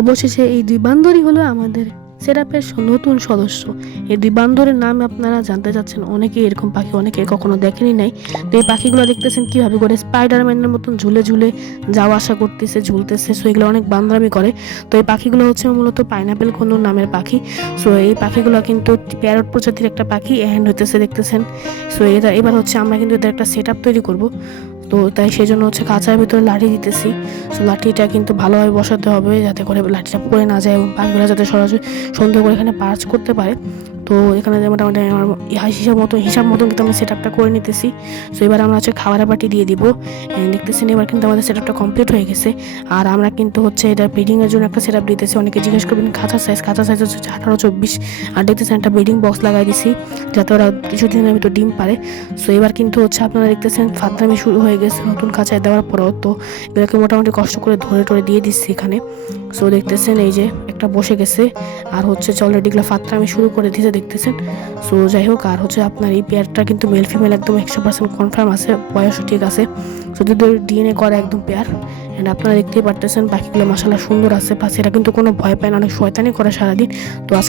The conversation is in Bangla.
অবশেষে এই 2 বান্দরই হলো আমাদের সেটআপের নতুন সদস্য। এই 2 বান্দরের নাম আপনারা জানতে চাচ্ছেন, অনেকেই এরকম পাখি অনেকে কখনো দেখেনি নাই। তো এই পাখিগুলো দেখতেছেন কীভাবে করে স্পাইডারম্যানের মতন ঝুলে ঝুলে যাওয়া আসা করতেছে, ঝুলতেছে। সো এগুলো অনেক বান্দরামি করে। তো এই পাখিগুলো হচ্ছে মূলত পাইনাপেল কনুর নামের পাখি। সো এই পাখিগুলো কিন্তু প্যারট প্রজাতির একটা পাখি হ্যান্ড হইতেছে দেখতেছেন। সো এবার হচ্ছে আমরা কিন্তু এদের একটা সেটআপ তৈরি করব। তো তাই সেই জন্য হচ্ছে খাঁচার ভিতরে লাঠি দিতেছি। সো লাঠিটা কিন্তু ভালোভাবে বসাতে হবে যাতে করে লাঠিটা পড়ে না যায় এবং পাখিগুলো যাতে সরাসরি সুন্দর করে এখানে পার্চ করতে পারে। তো এখানে মোটামুটি আমার হিসাব মতন কিন্তু আমরা সেটআপটা করে নিতেছি। সো এবার আমরা হচ্ছে খাবারের বাটি দিয়ে দিব। দেখতেছেন এবার কিন্তু আমাদের সেটআপটা কমপ্লিট হয়ে গেছে। আর আমরা কিন্তু হচ্ছে এটা ব্রিডিংয়ের জন্য একটা সেটআপ দিতেছি। অনেকে জিজ্ঞেস করবেন খাঁচার সাইজ হচ্ছে 18-24। আর দেখতেছেন একটা ব্রিডিং বক্স লাগাই দিছি যাতে ওরা কিছুদিনের ভিতর ডিম পারে। সো এবার কিন্তু হচ্ছে আপনারা দেখতেছেন ফাতরামি শুরু হয়ে গেছে নতুন খাঁচায় দেওয়ার পরও। তো এগুলোকে মোটামুটি কষ্ট করে ধরে টরে দিয়ে দিচ্ছি এখানে। সো দেখতেছেন এই যে একটা বসে গেছে আর হচ্ছে অলরেডি এগুলো ফাতরামি শুরু করে দিয়েছে দেখতেছেন। সো যাই হোক, আর হচ্ছে আপনার এই পেয়ারটা কিন্তু মেল ফিমেল একদম 100% কনফার্ম আছে, বয়সও ঠিক আছে। শুধু ডিএনএ করা একদম পেয়ার। অ্যান্ড আপনারা দেখতেই পারতেছেন পাখিগুলো মাশাআল্লাহ সুন্দর আছে, প্লাস এরা কিন্তু কোনো ভয় পায় না, অনেক শয়তানি করে সারাদিন। তো